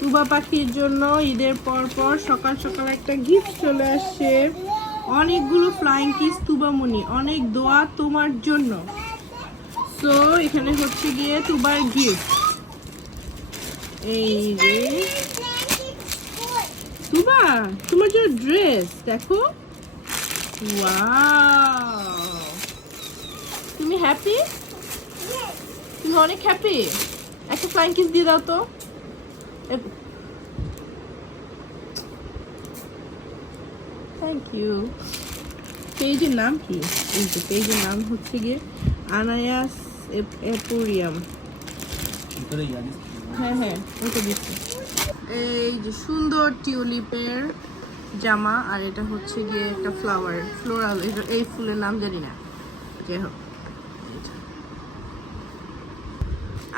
তুবা পাখির জন্য ঈদের পর পর সকাল সকাল একটা গিফট চলে আসছে অনেকগুলো ফ্লাইং কিস তুবামণি অনেক দোয়া তোমার জন্য। সো এখানে হচ্ছে গিয়ে তুবার গিফট এই যে। তুবা তোমার জন্য ড্রেস দেখো। তুমি হ্যাপি তুমি অনেক হ্যাপি একটা ফ্লাইং কিস দিয়ে দাও তো। থ্যাংক ইউ পেজের নাম কি? এই যে পেজের নাম হচ্ছে গিয়ে আনায়াস এপোরিয়াম হ্যাঁ হ্যাঁ ওটা দিচ্ছি এই যে সুন্দর টিউলিপের জামা আর এটা হচ্ছে গিয়ে একটা ফ্লাওয়ার ফ্লোরাল এই ফুলের নাম জানি না। যাই হোক।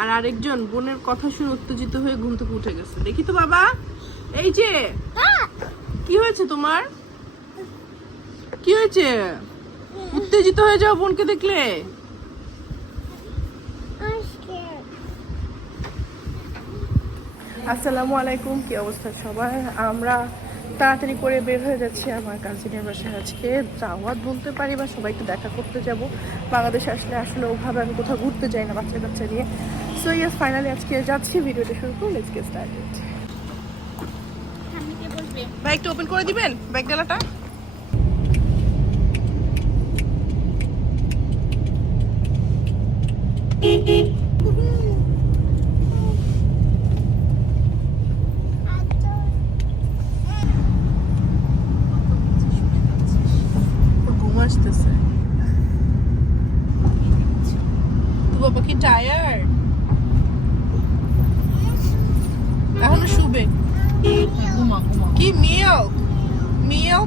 আর আরেকজন বোনের কথা শুনে উত্তেজিত হয়ে ঘুম থেকে উঠে গেছে। দেখি তো বাবা। এই যে, কি হয়েছে তোমার? কি হয়েছে? উত্তেজিত হয়ে যাও বোনকে দেখলে। আসসালামু আলাইকুম, কি অবস্থা সবার? আমরা তাড়াতাড়ি করে বের হয়ে যাচ্ছি আমার কাজিনের বাসায় আজকে দাওয়াত বলতে পারি বা সবাইকে দেখা করতে যাব। বাংলাদেশে আসলে আসলে ওভাবে আমি কোথাও ঘুরতে যাই না বাচ্চা কাচ্চা নিয়ে। সো ইয়াস ফাইনালি আজকে যাচ্ছি, ভিডিওটা শুরু করুন লেটস গেট স্টার্টেড একটু ওপেন করে দিবেন? ব্যাগ ডালাটা? ওর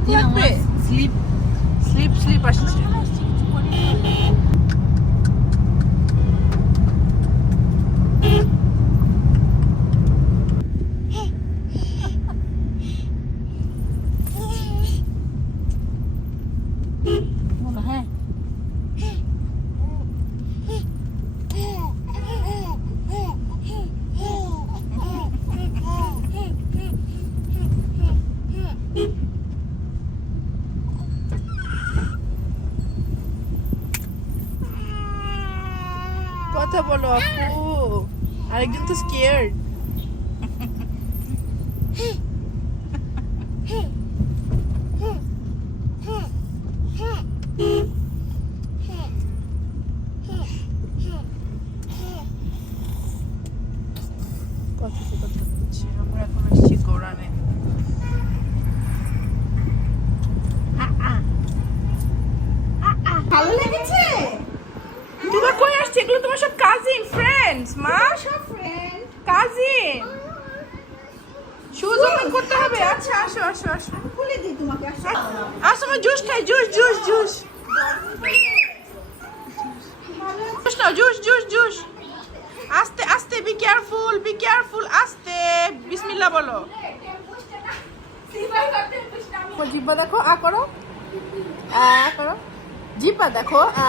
লাগবে স্লিপ স্লিপ স্লিপ আসছে আরেকজন তো স্কেয়ার্ড কথা তো কথা বলছি আমরা এখন আসছি কোরআনে ভালো লেগেছে তোমার কই আসছে এগুলো তোমার সব কাজিন ফ্রেন্ডস মা? কাজিন শুজ ওপেন করতে হবে? আচ্ছা আসো আসো আসো। খুলে দিই তোমাকে আসো। আসো আমার জুস খাই জুস জুস জুস জুস নাও জুস জুস জুস আস্তে আস্তে বি কেয়ারফুল বি কেয়ারফুল আস্তে। বিসমিল্লাহ বলো জিব্বা দেখো আ করো। আ করো। জিব্বা দেখো আ।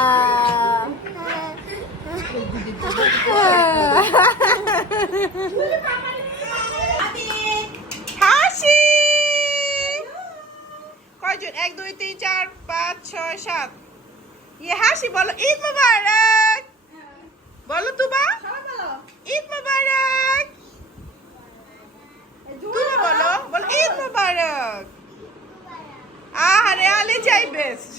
হাসি! কয়জন? এক দুই তিন চার পাঁচ ছয় সাত। ইয়ে হাসি বলো ঈদ মুবারক! বলো তুবা। ঈদ মুবারক! তুবা বলো বলো ঈদ মুবারক! আহারে আলে যাই বেস্ট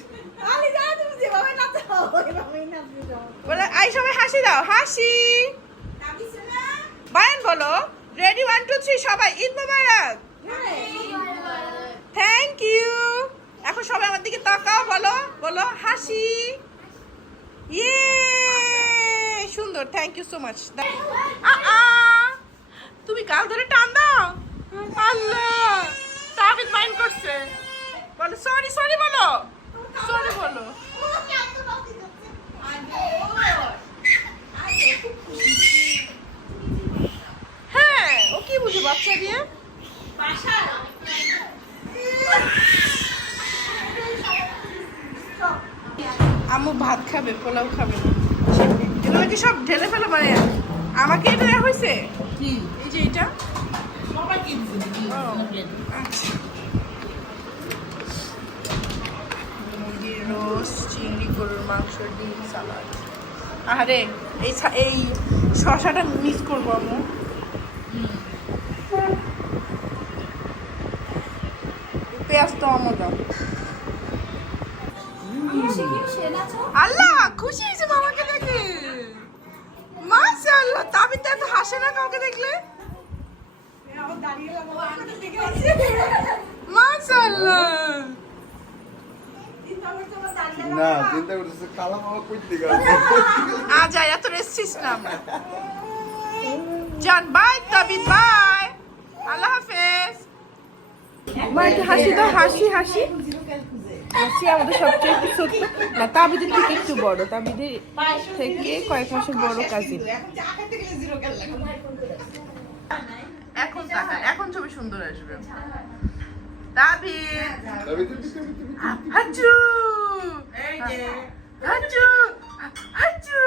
আলি যা তুমি যেভাবে নাচো ওইভাবেই নাচবে বলে আই সবাই হাসি দাও, হাসি। বায়ন বলো রেডি ওয়ান টু থ্রি সবাই, ঈদ মোবারক। থ্যাংক ইউ এখন সবাই আমার দিকে তাকাও, বলো বলো, হাসি। ইয়ে সুন্দর থ্যাংক ইউ সো মাচ তুমি কাল ধরে টান দাও আল্লাহ তাবিদ মাইন্ড করছে বলো সরি সরি বলো সরি বলো হ্যাঁ ও কি বুঝে বাচ্চা দিয়ে আম্মু ভাত খাবে পোলাও খাবে না। এগুলো কি সব ঢেলে ফেলে মানে? আমাকে এটা দেওয়া হয়েছে? কি? এই যে এটা। আচ্ছা। রোস্ট চিংড়ি গরুর মাংস ডিম আরে এই এই শশাটা মিস করব আমু পেঁয়াজ তো আমার দাও আল্লাহ খুশি হয়েছে মামাকে দেখে। মাশাআল্লাহ তাবিতে এত হাসে না কাউকে দেখলে? মাশাআল্লাহ। না চিন্তা করতেছে কালা মামা কই থেকে আজ আয় এত রেসছিস না আমরা। জান বাই তাবিদ বাই আল্লাহ হাফেজ। মা হাসি হাসি। হাসি আমাদের সবচেয়ে ছোট্ট না, তাবিদের থেকে একটু বড়। তাবিদের থেকে কয়েক মাসের বড় কাজিন এখন এখন ছবি সুন্দর আসবে। তাবিদ। হাজু হাজু হাজু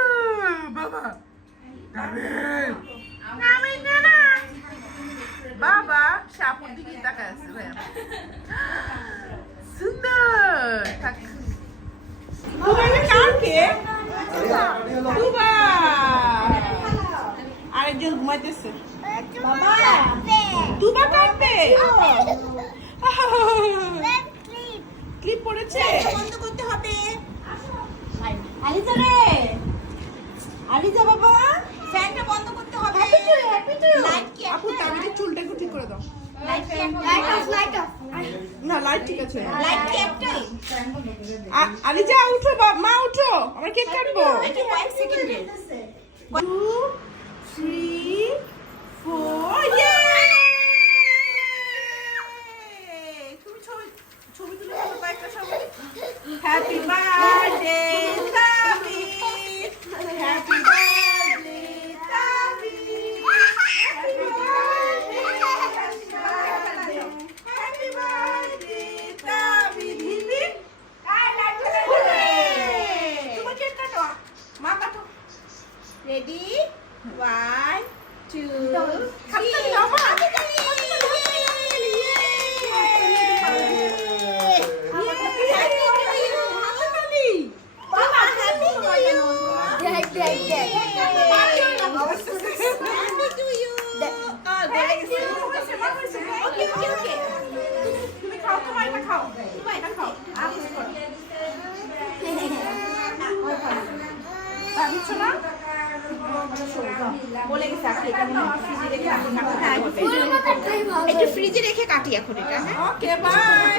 বাবা। তাবিদ। বাবা সাপুর দিকে তাকায় আছে, ভাইয়া। সুন্দর থাক আরেকজন ঘুমাইতেছে। দুবা কাঁদবে ক্লিপ পড়েছে বন্ধ করতে হবে আলিজা রে আলিজা বাবা ফ্যানটা বন্ধ করতে হবে লাইট কি আপু তাবিদের চুলটা একটু ঠিক করে দাও লাইট কি লাইট অফ লাইট অফ না লাইট ঠিক আছে লাইট কি একটাই আ- আলিজা উঠো বাপ মা উঠো আমরা কেক কাটবো। টু থ্রি ফোর তুমি ছবি ছবি তুলে কয়েকটা সবাই happy birthday happy birthday Tabid happy birthday happy birthday Tabid Hindi তুমি কেক কাটো মা কাটো রেডি ওয়ান টু হাততালি দাও, মা। তুমি খাও তোমার এটা খাও তোমার এটা খাও আফসোস করো না? বলে গেছে আপনি এটা মনে ফ্রিজে রেখে আপনি কাটুন। হ্যাঁ, একটু ফ্রিজে রেখে কাটি। এখন এটা হ্যাঁ। ওকে বাই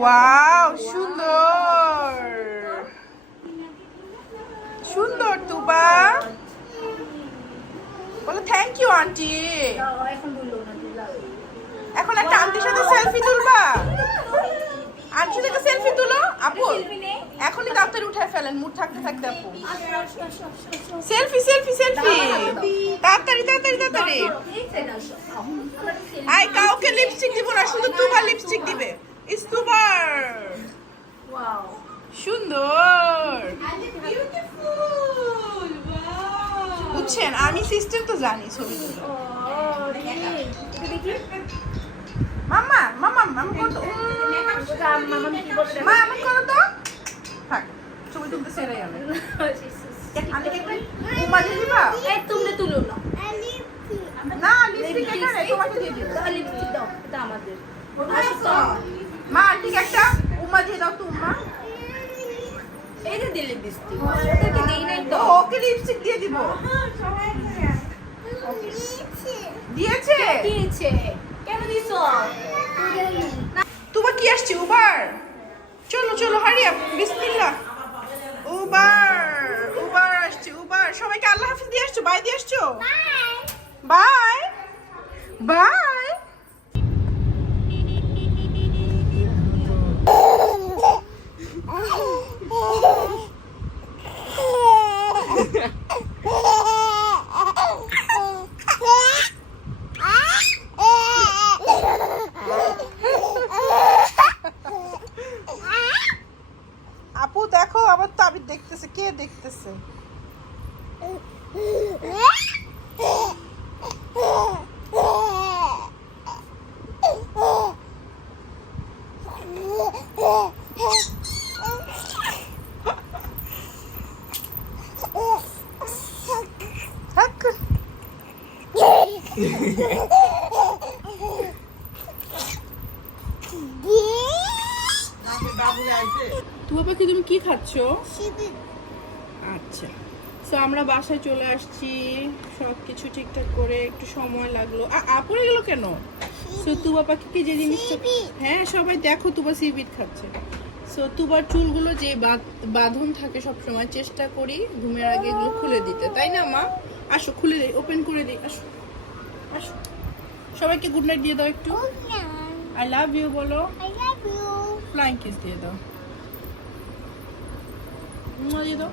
ওয়াও সুন্দর। সুন্দর তুবা। বলো থ্যাংক ইউ আন্টি এখন একটা আন্টির সাথে সেলফি তুলবা। আন্টির সাথে সেলফি তুলো আপু। এখনই তাড়াতাড়ি উঠায় ফেলেন মুড থাকতে থাকতে আপু। Selfie selfie selfie. তাড়াতাড়ি তাড়াতাড়ি তাড়াতাড়ি। আই কাউকে লিপস্টিক দিব না শুধু তুবা লিপস্টিক দিবে। ইস তুবার। সুন্দর। বুঝছেন আমি সিস্টেম তো জানি ছবি তুলো। মাম্মা মাম্মা মাম্মা কত মা আমি করো তো থাক ছবি তুলতে সেরাই আমি আমি কি উমা দিয়ে দিবা? তোমরা তুলো না। না লিপস্টিক এটা রে তোমাকে দিয়ে দিব। লিপস্টিক দাও এটা আমাদের। মা ঠিক একটা উমা দিয়ে দাও তো উমা এই যে দিলে লিপস্টিক ওদেরকে দেই নাই তো। তো ওকে লিপস্টিক দিয়ে দিব। দিয়েছে। দিয়েছে? কেন দিছো? তোমার কি আসছে উবার চলো হারি হারিয়া বিসমিল্লাহ। উবার উবার আসছে উবার। সবাইকে আল্লাহ হাফিজ দিয়ে আসছো? বাই দিয়ে আসছো? বাই। বাই। দুয়া পাখি তুমি কি খাচ্ছ আচ্ছা তো আমরা বাসায় চলে আসছি। সব কিছু ঠিকঠাক করে একটু সময় লাগল। আ আ, পড়ে গেল কেন? সো তুবা পাখিকে যে জিনিসটা হ্যাঁ সবাই দেখো তুবা সিবিট খাচ্ছে। সো তুবার চুলগুলো যে বাঁধ- বাঁধন থাকে সব সময় চেষ্টা করি ঘুমের আগে এগুলো খুলে দিতে। তাই না মা? আসো খুলে দিই ওপেন করে দিই আসো। আসো। সবাইকে গুড নাইট দিয়ে দাও একটু। আই লাভ ইউ বলো। ফ্লাইং কিস দিয়ে দাও। দিয়ে দাও।